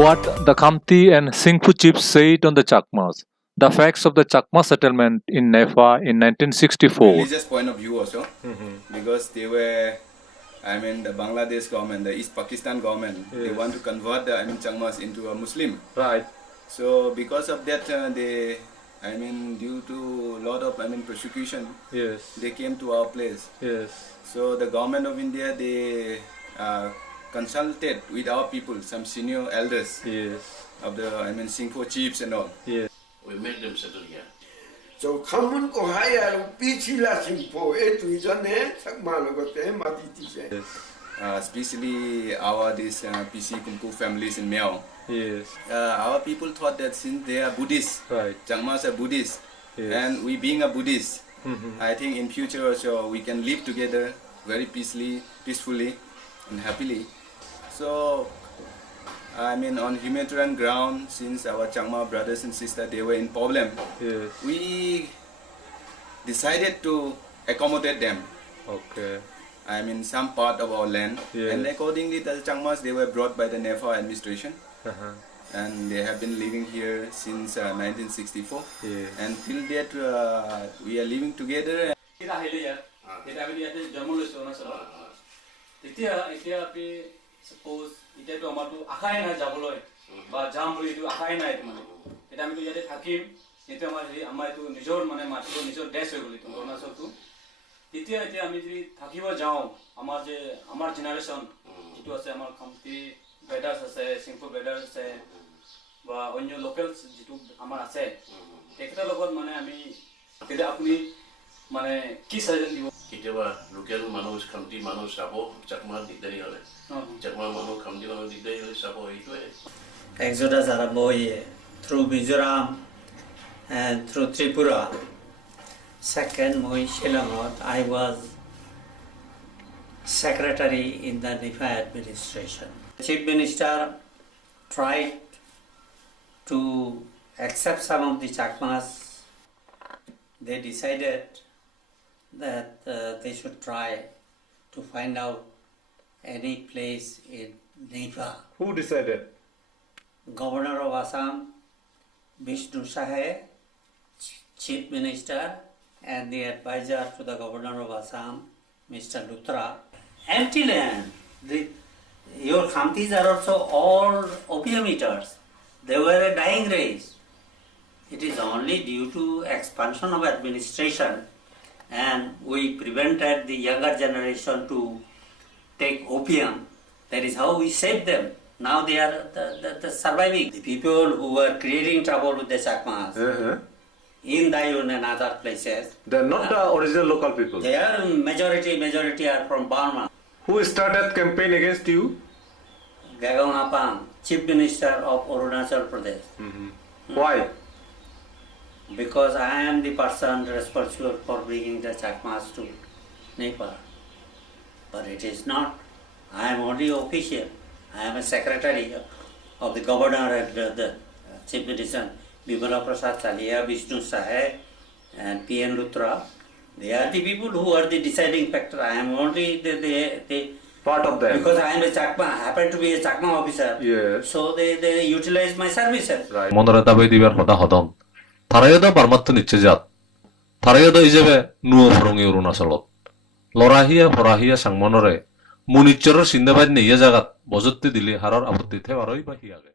What the Khamti and Singphu chiefs said on the Chakmas, the facts of the Chakma settlement in Nepha in 1964. Religious point of view also, because they were, the Bangladesh government, the East Pakistan government, they want to convert the Chakmas into a Muslim. Right. So because of that, they, due to a lot of persecution, Yes. they came to our place. Yes. So the government of India, they consulted with our people, some senior elders Yes. of the Singpho chiefs and all. Yes. We made them settle here. So kamun ko haya pichila Singpho etu ijane sakmalo gote matiti se. Especially our this PC Kumku families in Miao. Yes. Our people thought that since they are Buddhists, Right. Changmas are Buddhists, Yes. and we being a Buddhist, I think in future also we can live together very peacefully and happily. So, on humanitarian ground, since our Changma brothers and sisters, they were in problem, Yes. we decided to accommodate them. Okay. Some part of our land, Yes. and accordingly the Changmas, they were brought by the Nepha administration, Uh-huh. and they have been living here since 1964, Yes. and till that we are living together. Suppose এতিয়াতো আমাৰটো আশাই নাই যাবলৈ বা যাম বুলি এইটো আশাই নাই মানে এটা আমিতো ইয়াতে থাকিম এইটো আমাৰ এইটো নিজৰ মানে মাটিৰ নিজৰ দেশ হৈ গ'ল এইটো অৰুণাচলটো এতিয়া আমি যদি থাকিব যাওঁ আমাৰ জেনেৰেশ্যন যিটো আছে আমাৰ খামতি ব্ৰেডাৰ্ছ আছে সিংফু ব্ৰেডাৰ্ছ আছে বা অন্য লোকেল যিটো আমাৰ আছে তেখেতৰ লগত মানে আমি তেতিয়া আপুনি মানে কি সাজেন দিব কেতিয়াবা লোকেল মানুহ খামতি মানুহ চাব চাকমা দিগদাৰী হ'লে চাকমা মানুহ খামতি মানুহ দিগদাৰী হ'লে চাব এইটোৱে Exodus Araboye through Mizoram and through Tripura. Second, Moi Shilamot, I was secretary in the Nepha administration. The Chief Minister tried to accept some of the Chakmas. They decided that they should try to find out any place in Nepha. Who decided? Governor of Assam, Vishnu Sahay, Chief Minister, and the advisor to the Governor of Assam, Mr. Luthra. Empty land. Your Khamtis are also all opium eaters. They were a dying race. It is only due to expansion of administration, and we prevented the younger generation to take opium. That is how we saved them. Now they are the surviving. The people who were creating trouble with the Chakmas in Dayun and other places. They're not the original local people. They are majority are from Burma. Who started campaign against you? Gagong Apang, Chief Minister of Arunachal Pradesh. Why? Because I am the person responsible for bringing the Chakmas to Nepal. But it is not. I am only official. I am a secretary of the governor and the chief minister, Bimala Prasad Chalia, Vishnu Sahay, and P.N. Luthra. They are the people who are the deciding factor. I am only the Part of them. because I am a Chakma, I happen to be a Chakma officer. Yes. So they utilize my services. Right. মনরে দাবাই দিবার হদা হদম থারায়দা পারমাত্ত নিচ্ছে জাত থারায়দা হিসেবে নুয় ফরঙি অরুণাচলত লৰাহিয়া ফৰাহিয়া সাংমনরে মুনিচ্চৰৰ চিন্দাবাদ নেইয়া জাগাত বজত্তি দিলে হাৰৰ আপত্তি থেবাৰই বাহি আগে